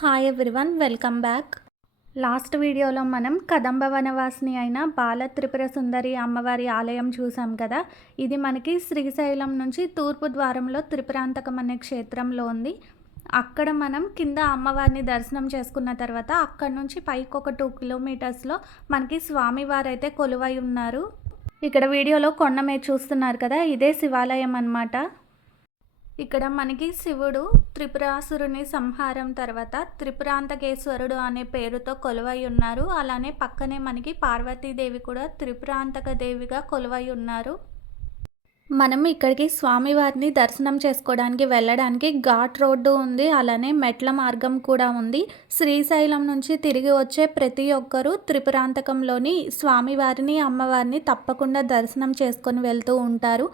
Hi everyone welcome back last వీడియోలో మనం కదంబ వనవాసిని అయిన బాల త్రిపుర సుందరి అమ్మవారి ఆలయం చూసాం కదా. ఇది మనకి శ్రీశైలం నుంచి తూర్పు ద్వారంలో త్రిపురాంతకం అనే క్షేత్రంలో ఉంది. అక్కడ మనం కింద అమ్మవారిని దర్శనం చేసుకున్న తర్వాత అక్కడ నుంచి పైకి ఒక టూ కిలోమీటర్స్లో మనకి స్వామివారు అయితే కొలువై ఉన్నారు. ఇక్కడ వీడియోలో కొండ మీద చూస్తున్నారు కదా ఇదే శివాలయం అన్నమాట. ఇక్కడ మనకి శివుడు త్రిపురాసురుని సంహారం తర్వాత త్రిపురాంతకేశ్వరుడు అనే పేరుతో కొలువై ఉన్నారు అలానే పక్కనే మనకి పార్వతీదేవి కూడా త్రిపురాంతక దేవిగా కొలువై ఉన్నారు మనం ఇక్కడికి స్వామివారిని దర్శనం చేసుకోవడానికి వెళ్ళడానికి ఘాట్ రోడ్డు ఉంది. అలానే మెట్ల మార్గం కూడా ఉంది. శ్రీశైలం నుంచి తిరిగి వచ్చే ప్రతి ఒక్కరూ త్రిపురాంతకంలోని స్వామివారిని అమ్మవారిని తప్పకుండా దర్శనం చేసుకొని వెళ్తూ ఉంటారు.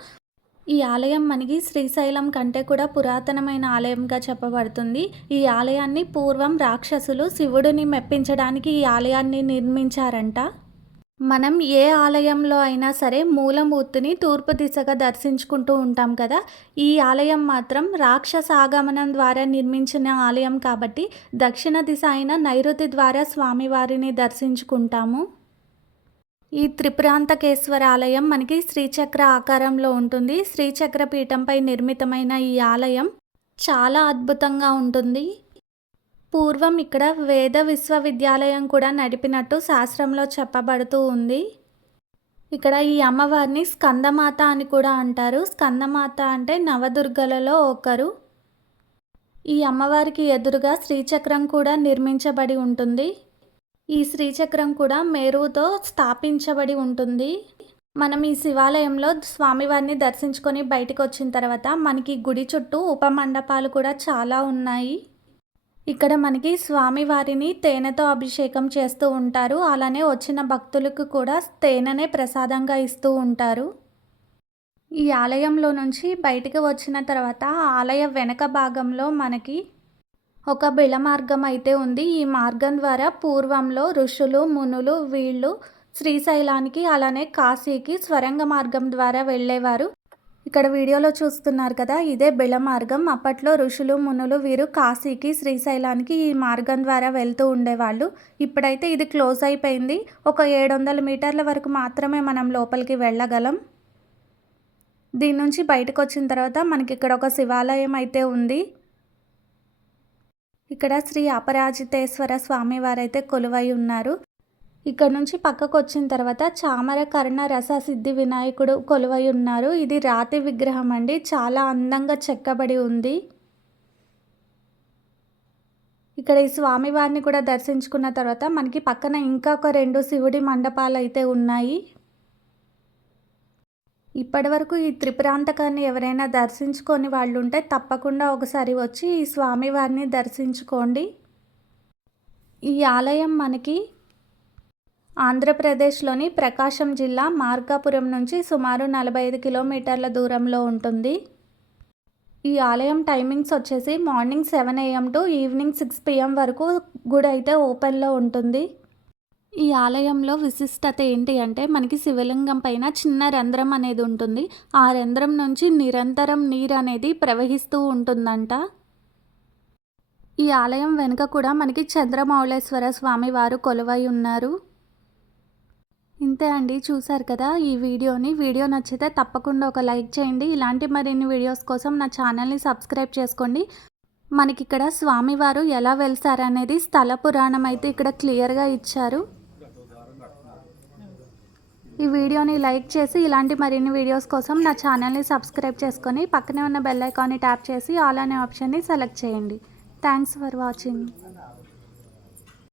ఈ ఆలయం మనకి శ్రీశైలం కంటే కూడా పురాతనమైన ఆలయంగా చెప్పబడుతుంది. ఈ ఆలయాన్ని పూర్వం రాక్షసులు శివుడిని మెప్పించడానికి ఈ ఆలయాన్ని నిర్మించారంట. మనం ఏ ఆలయంలో అయినా సరే మూలమూర్తిని తూర్పు దిశగా దర్శించుకుంటూ ఉంటాం కదా. ఈ ఆలయం మాత్రం రాక్షస ఆగమనం ద్వారా నిర్మించిన ఆలయం కాబట్టి దక్షిణ దిశ అయిన నైరుతి ద్వారా స్వామివారిని దర్శించుకుంటాము. ఈ త్రిపురాంతకేశ్వర ఆలయం మనకి శ్రీచక్ర ఆకారంలో ఉంటుంది. శ్రీచక్ర పీఠంపై నిర్మితమైన ఈ ఆలయం చాలా అద్భుతంగా ఉంటుంది. పూర్వం ఇక్కడ వేద విశ్వవిద్యాలయం కూడా నడిపినట్టు శాస్త్రంలో చెప్పబడుతూ ఉంది. ఇక్కడ ఈ అమ్మవారిని స్కందమాత అని కూడా అంటారు. స్కందమాత అంటే నవదుర్గలలో ఒకరు. ఈ అమ్మవారికి ఎదురుగా శ్రీచక్రం కూడా నిర్మించబడి ఉంటుంది. ఈ శ్రీచక్రం కూడా మేరుతో స్థాపించబడి ఉంటుంది. మనం ఈ శివాలయంలో స్వామివారిని దర్శించుకొని బయటకు వచ్చిన తర్వాత మనకి గుడి చుట్టూ ఉపమండపాలు కూడా చాలా ఉన్నాయి. ఇక్కడ మనకి స్వామివారిని తేనెతో అభిషేకం చేస్తూ ఉంటారు. అలానే వచ్చిన భక్తులకు కూడా తేనెనే ప్రసాదంగా ఇస్తూ ఉంటారు. ఈ ఆలయంలో నుంచి బయటికి వచ్చిన తర్వాత ఆలయ వెనక భాగంలో మనకి ఒక బిళ మార్గం అయితే ఉంది. ఈ మార్గం ద్వారా పూర్వంలో ఋషులు మునులు వీళ్ళు శ్రీశైలానికి అలానే కాశీకి స్వరంగ మార్గం ద్వారా వెళ్ళేవారు. ఇక్కడ వీడియోలో చూస్తున్నారు కదా ఇదే బిళ మార్గం అప్పట్లో ఋషులు మునులు వీరు కాశీకి శ్రీశైలానికి ఈ మార్గం ద్వారా వెళ్తూ ఉండేవాళ్ళు. ఇప్పుడైతే ఇది క్లోజ్ అయిపోయింది. ఒక ఏడు వందల మీటర్ల వరకు మాత్రమే మనం లోపలికి వెళ్ళగలం. దీని నుంచి బయటకు వచ్చిన తర్వాత మనకి ఇక్కడ ఒక శివాలయం అయితే ఉంది. ఇక్కడ శ్రీ అపరాజితేశ్వర స్వామి వారైతే కొలువై ఉన్నారు. ఇక్కడ నుంచి పక్కకు వచ్చిన తర్వాత చామర కర్ణ రస సిద్ధి వినాయకుడు కొలువై ఉన్నారు. ఇది రాతి విగ్రహం అండి. చాలా అందంగా చెక్కబడి ఉంది. ఇక్కడ ఈ స్వామివారిని కూడా దర్శించుకున్న తర్వాత మనకి పక్కన ఇంకా ఒక రెండు శివుడి మండపాలు అయితే ఉన్నాయి. ఇప్పటివరకు ఈ త్రిపురాంతకాన్ని ఎవరైనా దర్శించుకొని వాళ్ళు ఉంటే తప్పకుండా ఒకసారి వచ్చి ఈ స్వామివారిని దర్శించుకోండి. ఈ ఆలయం మనకి ఆంధ్రప్రదేశ్లోని ప్రకాశం జిల్లా మార్గాపురం నుంచి సుమారు నలభై ఐదు కిలోమీటర్ల దూరంలో ఉంటుంది. ఈ ఆలయం టైమింగ్స్ వచ్చేసి morning seven AM to evening six PM వరకు గుడి అయితే ఓపెన్లో ఉంటుంది. ఈ ఆలయంలో విశిష్టత ఏంటి అంటే మనకి శివలింగం పైన చిన్న రంధ్రం అనేది ఉంటుంది. ఆ రంధ్రం నుంచి నిరంతరం నీరు అనేది ప్రవహిస్తూ ఉంటుందంట. ఈ ఆలయం వెనుక కూడా మనకి చంద్రమౌళేశ్వర స్వామి వారు కొలువై ఉన్నారు. ఇంతే అండి చూసారు కదా ఈ వీడియోని. వీడియో నచ్చితే తప్పకుండా ఒక లైక్ చేయండి. ఇలాంటి మరిన్ని వీడియోస్ కోసం నా ఛానల్ని సబ్స్క్రైబ్ చేసుకోండి. మనకి ఇక్కడ స్వామివారు ఎలా వెళ్తారనేది స్థల పురాణం అయితే ఇక్కడ క్లియర్గా ఇచ్చారు. ఈ వీడియోని లైక్ చేసి ఇలాంటి మరిన్ని వీడియోస్ కోసం నా ఛానల్ని సబ్స్క్రైబ్ చేసుకొని పక్కనే ఉన్న బెల్ ఐకాన్ని ట్యాప్ చేసి ఆల్ అనే ఆప్షన్ని సెలెక్ట్ చేయండి. Thanks for watching